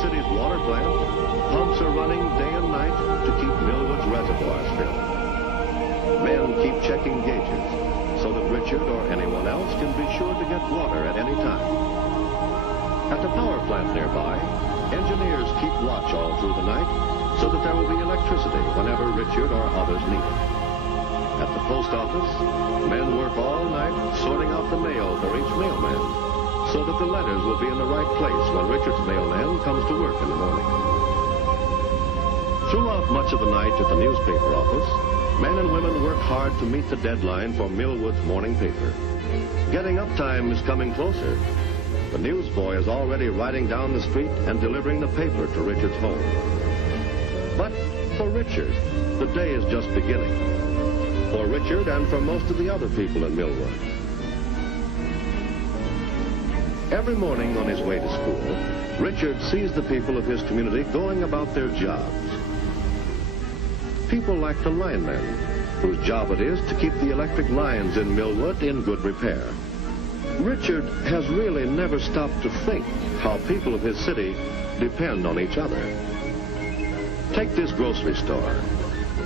city's water plant, pumps are running day and night to keep Millwood's reservoirs filled. Men keep checking gauges so that Richard or anyone else can be sure to get water at any time. At the power plant nearby, engineers keep watch all through the night so that there will be electricity whenever Richard or others need it. At the post office, men work all night sorting out the mail for each mailman so that the letters will be in the right place when Richard's mailman comes to work in the morning. Throughout much of the night at the newspaper office, men and women work hard to meet the deadline for Millwood's morning paper. Getting up time is coming closer. The newsboy is already riding down the street and delivering the paper to Richard's home. But for Richard, the day is just beginning. For Richard and for most of the other people in Millwood. Every morning on his way to school, Richard sees the people of his community going about their jobs. People like the linemen, whose job it is to keep the electric lines in Millwood in good repair. Richard has really never stopped to think how people of his city depend on each other. Take this grocery store.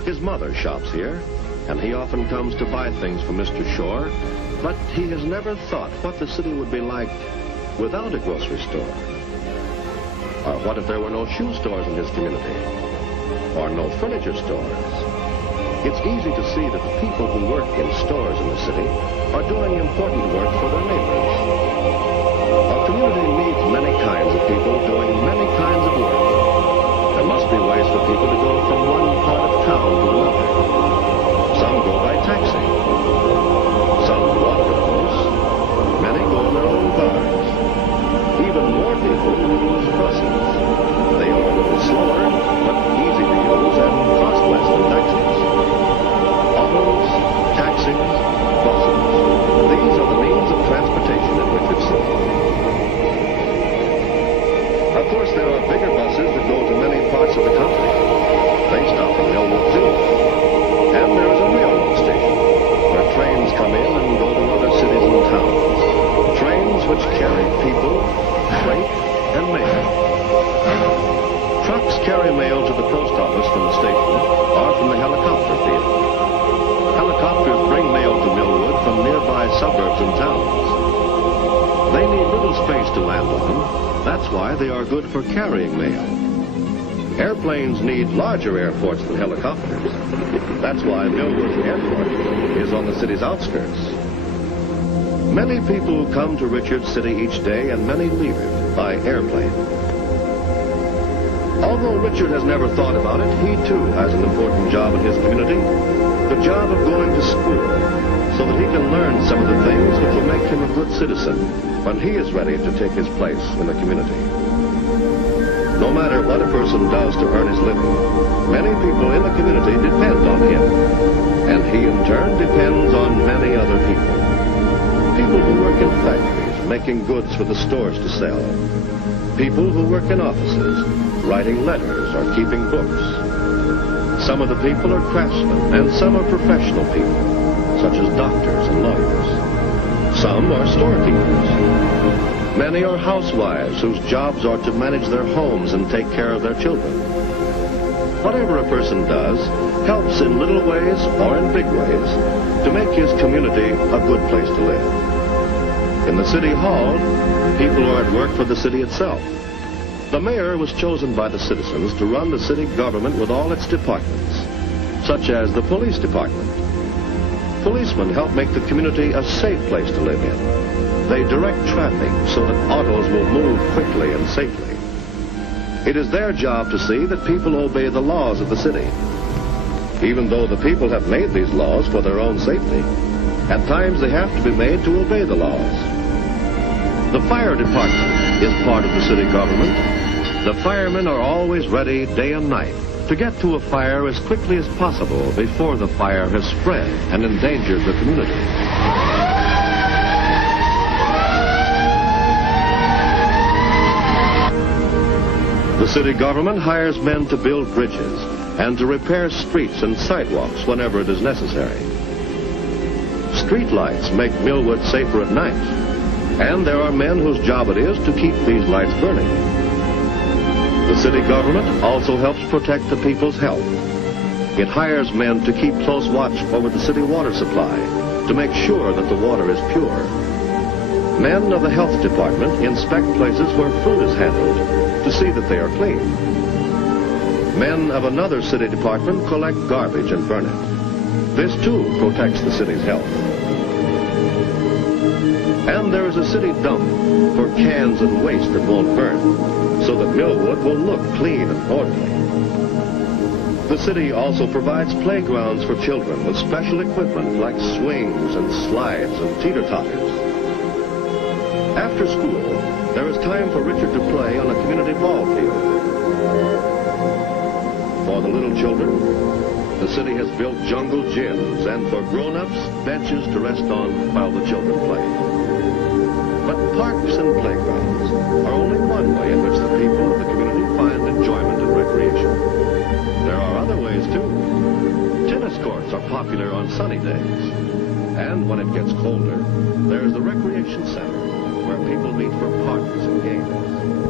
His mother shops here, and he often comes to buy things from Mr. Shore, but he has never thought what the city would be like without a grocery store. Or what if there were no shoe stores in his community? Or no furniture stores? It's easy to see that the people who work in stores in the city are doing important work for their neighbors. Our community needs many kinds of people doing many kinds of work. There must be ways for people to go from one part of town to another. Some go by taxi. Some walk, of course. Many go in their own cars. Even more people use buses. They are a little slower, but easy to use and cost less than taxis. Autos, taxis, buses. These are the means of transportation in Richard City. Of course, there are bigger buses that go to many parts of the country. They stop in Millwood, too. And there is a railroad station where trains come in and go to other cities and towns. Trains which carry people, freight, and mail. Trucks carry mail to the post office from the station or from the helicopter field. Helicopters bring mail to Millwood from nearby suburbs and towns. They need little space to land on. That's why they are good for carrying mail. Airplanes need larger airports than helicopters. That's why Millwood Airport is on the city's outskirts. Many people come to Richard City each day, and many leave it by airplane. Although Richard has never thought about it, he too has an important job in his community, the job of going to school, so that he can learn some of the things that will make him a good citizen when he is ready to take his place in the community. No matter what a person does to earn his living, many people in the community depend on him, and he in turn depends on many other people. People who work in factories, making goods for the stores to sell. People who work in offices, writing letters or keeping books. Some of the people are craftsmen, and some are professional people, such as doctors and lawyers. Some are storekeepers. Many are housewives whose jobs are to manage their homes and take care of their children. Whatever a person does helps in little ways or in big ways to make his community a good place to live. In the city hall, people are at work for the city itself. The mayor was chosen by the citizens to run the city government with all its departments, such as the police department. Policemen help make the community a safe place to live in. They direct traffic so that autos will move quickly and safely. It is their job to see that people obey the laws of the city. Even though the people have made these laws for their own safety, at times they have to be made to obey the laws. The fire department is part of the city government. The firemen are always ready day and night to get to a fire as quickly as possible before the fire has spread and endangered the community. The city government hires men to build bridges and to repair streets and sidewalks whenever it is necessary. Street lights make Millwood safer at night, and there are men whose job it is to keep these lights burning. The city government also helps protect the people's health. It hires men to keep close watch over the city water supply, to make sure that the water is pure. Men of the health department inspect places where food is handled to see that they are clean. Men of another city department collect garbage and burn it. This too protects the city's health. And there is a city dump for cans and waste that won't burn, so that Millwood will look clean and orderly. The city also provides playgrounds for children with special equipment like swings and slides and teeter-totters. After school, there is time for Richard to play on a community ball field. For the little children, the city has built jungle gyms, and for grown-ups, benches to rest on while the children play. But parks and playgrounds are only one way in which the people of the community find enjoyment and recreation. There are other ways, too. Tennis courts are popular on sunny days. And when it gets colder, there's the recreation center, where people meet for parties and games.